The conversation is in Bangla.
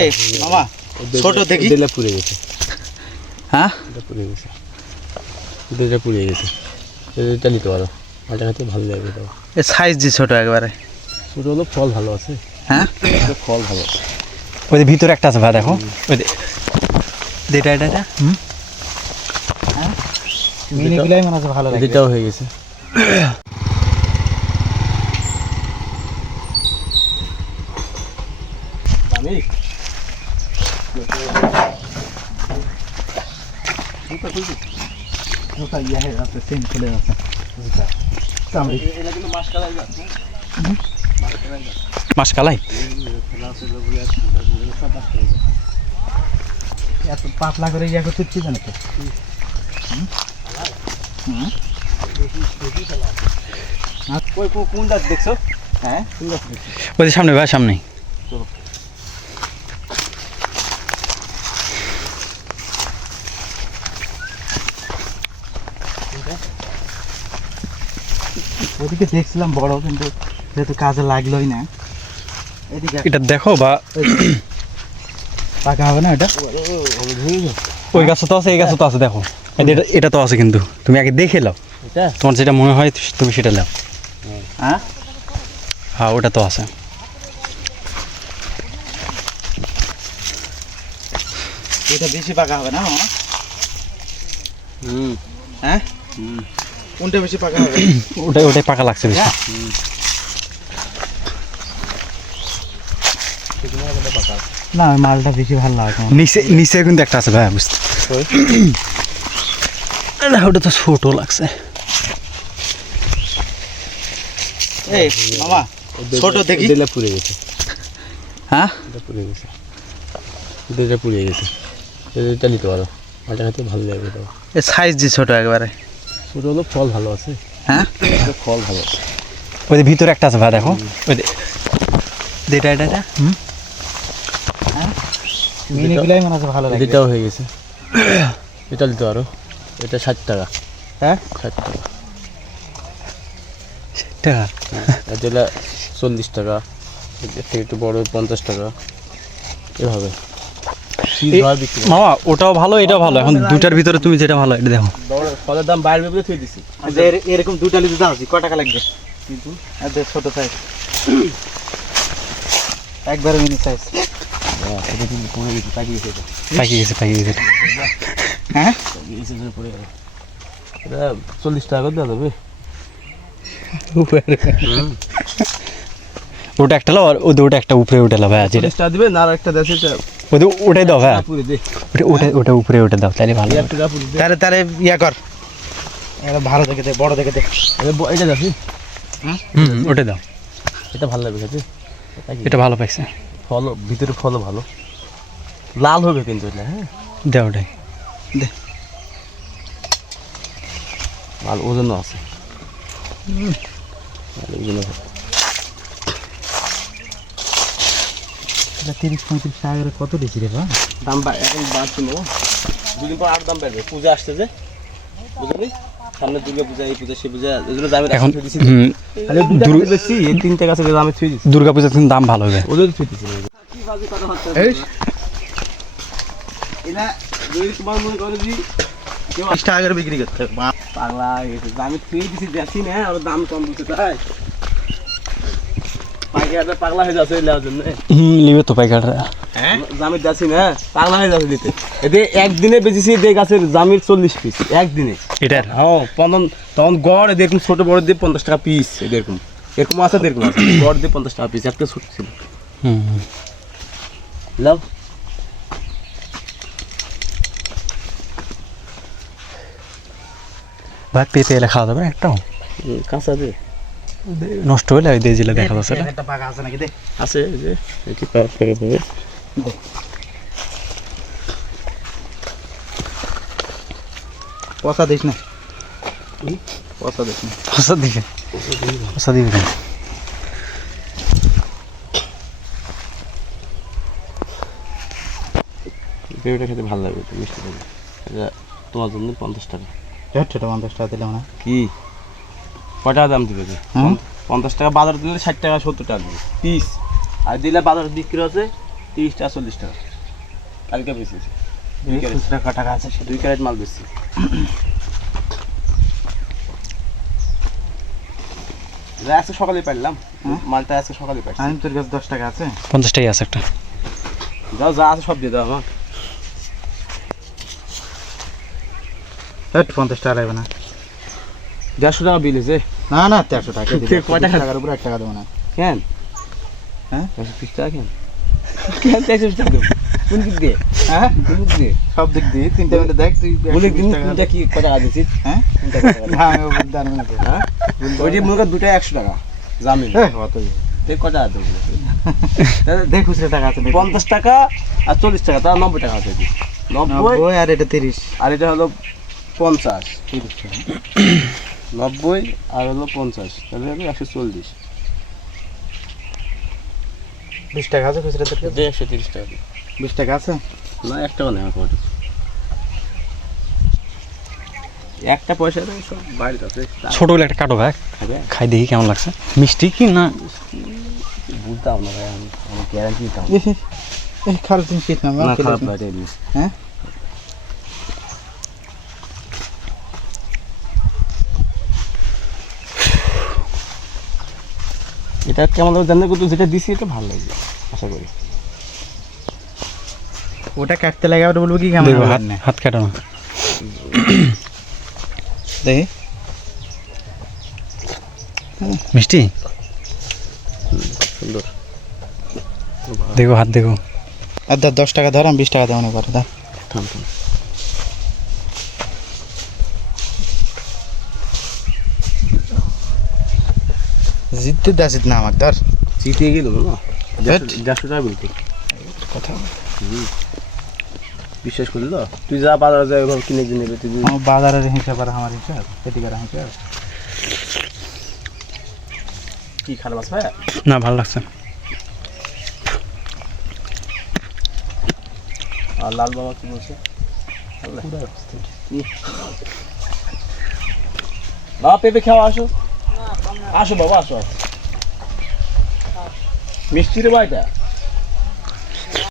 এই মামা ছোট দেখি। দিলে পুড়ে গেছে। হ্যাঁ? এটা পুড়ে গেছে। পুড়ে গেছে। এটা নিতে পারো। মালটা খেতে ভালো লাগবে তো। এ সাইজ দি ছোট একবারে। ছোট হলো ফল ভালো আছে। হ্যাঁ? ফল ভালো আছে। ওই যে ভিতরে একটা আছে ভাই দেখো। ওই যে এটা এটা এটা হুম? মিনিগুলাই মনে হচ্ছে ভালো লাগে এটাও হয়ে গেছে। ওটা ইয়ে হয়ে যাচ্ছে সেম চলে যাচ্ছে চামড়ি মাছ কালাই এত পাতলা করে ইয়া করতে কি জানো তো কোন গাছ দেখছ হ্যাঁ কোন গাছ দেখছ ওই সামনে ভাই সামনে ওদিকে দেখছিলাম বড় কিন্তু যেহেতু কাজে লাগলোই না। এদিকে এটা দেখো বা পাকা হবে না এটা? ওই গাছে তো আছে এই গাছে তো আছে দেখো। এটা এটা তো আছে কিন্তু। তুমি আগে দেখে নাও। এটা? তোমার যেটা মনে হয় তুমি সেটা নাও। হ্যাঁ? হ্যাঁ ওটা তো আছে। এটা বেশি পাকা হবে না হুম। হ্যাঁ? কোনটা বেশি পাকা হবে? ওটাই ওটাই পাকা লাগছে বেশি। না মালটা বেশি ভালো লাগে আমার। নিচে নিচে কিন্তু একটা আছে ভাই বুঝতে। না, ওটা তো ছোট লাগছে। এই মামা ছোট দেখি। দিলে পুড়ে গেছে। হ্যাঁ? পুড়ে গেছে। দুটা পুড়ে গেছে। এটা নিতে পারো। মালটা খেতে ভালো লাগবে তো। এ সাইজ দি ছোট একবারে। ছোট হলো ফল ভালো আছে। হ্যাঁ? ফল ভালো আছে। ওই ভিতরে একটা আছে ভাই দেখো। ওই এটা এটা হুম? মিনিগুলাই মনে হচ্ছে ভালো লাগে। এটাও হয়ে গেছে। এটা পারো এটা ষাট টাকা। হ্যাঁ? ষাট টাকা। এটা আর যেটা চল্লিশ টাকা। এর থেকে একটু বড় পঞ্চাশ টাকা। এভাবে পিস এ- ভাবে বিক্রি হয়। মামা ওটাও ভালো এটাও ভালো। এখন দুটার ভিতরে তুমি যেটা ভালো এটা দেখো। ফলের দাম বাড়বে বলে থুয়ে দিছি। আচ্ছা, এরকম দুটা লিটার দাম আছে ক টাকা লাগবে? কিন্তু ছোট সাইজ একবারে মিনি সাইজ গেছে পাকিয়ে হ্যাঁ? চল্লিশ টাকা করে দেওয়া যাবে। ওটা একটা লাও আর ওটা একটা উপরে যেটা চল্লিশ টাকা দিবে না আর একটা দেশে ওদের ওটাই দাও দে। ওটা ওটা ওটা উপরে ওটা দাও তাহলে ভালো দে। তাহলে তাহলে ইয়া কর। এটা ভালো দেখে দে বড় দেখে দে। এটা এটা হুম? ওটা দাও। এটা ভালো লাগবে খেতে এটা ভালো পাইছে। ফল ভিতরে ফলও ভালো। লাল হবে কিন্তু এটা হ্যাঁ। দাও ওটাই। মাল ওজন আছে। মাল ওজন এটা তিরিশ পঁয়ত্রিশ টাকা করে কত দিয়েছি রে বা দাম এখন বাড়ছে না। দুদিন পর আরও দাম বাড়বে। পূজা আসছে যে। বুঝলি? সামনে দুর্গা পূজা এই পূজা সেই পূজা এগুলো দামে এখন বেশি এই তিনটা গাছে দামে ছুঁয়ে দিছি। দুর্গা পূজার দাম ভালো হবে। ওদের ছুঁয়ে দিছি। এই। এটা যদি তোমার মনে করে যে কেউ টাকা করে বিক্রি করতে হবে। বাপ, পাগলা দামে ছুঁয়ে দিছি দেখি না আর দাম কম দিতে তাই পাগলা হয়ে যাচ্ছে জন্য হুম লিবে তো পাইকাররা হ্যাঁ? জামির যাচ্ছি না পাগলা হয়ে যাচ্ছে দিতে। এতে একদিনে বেঁচেছি গাছের জামির চল্লিশ পিস একদিনে। এটার হ্যাঁ পঞ্চাশ তখন গড় এরকম ছোট বড় দিয়ে পঞ্চাশ টাকা পিস এরকম। এরকম আছে এরকম আছে। গড় দিয়ে পঞ্চাশ টাকা পিস একটা ছোট ছিল। হুম হুম। লাভ ভাই পেঁপে এলে খাওয়া যাবে না একটাও? কাঁচা যে নষ্ট হলে ওই দিয়ে দিলে দেখা যাচ্ছে না। একটা পাকা আছে নাকি দে। আছে যে এটি পাওয়া পেরে পাবে পচা দিস না। পচা দিস না। ফসা দিকে ফসা দিবে কেন? পেঁপেটা খেতে ভালো লাগবে মিষ্টি লাগবে এটা তোমার জন্য পঞ্চাশ টাকা। পঞ্চাশ টাকা দিলে না। কি? কয় টাকা দাম দিবে? পঞ্চাশ টাকা বাজার দিলে ষাট টাকা সত্তর টাকা দিবে। পিস। আর দিলে বাজার বিক্রি হচ্ছে তিরিশ টাকা চল্লিশ টাকা। কালকে ক টাকা আছে সেটা? দুই ক্যারেট মাল বেশি আজকে সকালে পারলাম? মালটা আজকে সকালে পাইছি। আমি তোর কাছে দশ টাকা আছে। পঞ্চাশ টাকা আছে একটা। যাও যা আছে সব দিয়ে দাও আমার। পঞ্চাশ টাকা লাগবে না। দেড়শো টাকা বিল হয়েছে। না না তেরোশো টাকা কয় টাকা? টাকার উপর এক টাকা দেবো না। কেন? হ্যাঁ? একশো বিশ টাকা কেন? কেন একশো বিশ টাকা দেবো? কোন দিক দিয়ে? হ্যাঁ? কোন দিক দিয়ে? সব দিক দিয়ে। তিনটা মিনিট দেখ তুই বলি দিন কোনটা কি টাকা দিয়েছিস? হ্যাঁ? কোনটা না আমি ওপর না তো। হ্যাঁ? ওইটি মনে কর দুটাই একশো টাকা জামিন। অতই। দেখ কত দেবো? দেখ খুচরা টাকা আছে পঞ্চাশ টাকা আর চল্লিশ টাকা তার নব্বই টাকা আছে নব্বই আর এটা তিরিশ। আর এটা হলো পঞ্চাশ। তিরিশ টাকা। নব্বই আর হলো পঞ্চাশ। তাহলে হলো একশো চল্লিশ। বিশ টাকা আছে খুচরা তোর কাছে? একশো তিরিশ টাকা বিশ টাকা আছে? না এক টাকা নেই আমার একটা পয়সা নেই সব বাড়িতে আছে ছোট হলে একটা কাটো ভাই। খাই দেখি কেমন লাগছে। মিষ্টি কি না? বুঝতাম না ভাই আমি আমি গ্যারান্টি দিতাম। খারাপ জিনিস না, খারাপ। হ্যাঁ? এটা কেমন জানলে কিন্তু যেটা দিছি এটা ভালো লাগবে আশা করি। ওটা কাটতে লাগে আবার বলব কি কেমন হাত না হাত কাটো না দেখি। মিষ্টি? সুন্দর। দেখো হাত দেখো। আর দশ টাকা ধর আমি বিশ টাকা দেবো না করে ধর। জিততে দাসিত না আমার ধর। চিটিয়ে গেল না। দেড়শো টাকা বলতে। কথা। বিশ্বাস করলি তো? তুই যা বাজারে যাই ওভাবে কিনে কিনে নেবে তুই বাজারের হিসাব আর আমার হিসাব এদিকের হিসাব কি খারাপ আছে ভাই? না ভালো লাগছে আর লাল বাবা কি বলছে? বাবা পেঁপে খাওয়া আসো। আসো বাবা আসো। মিষ্টির বাড়িটা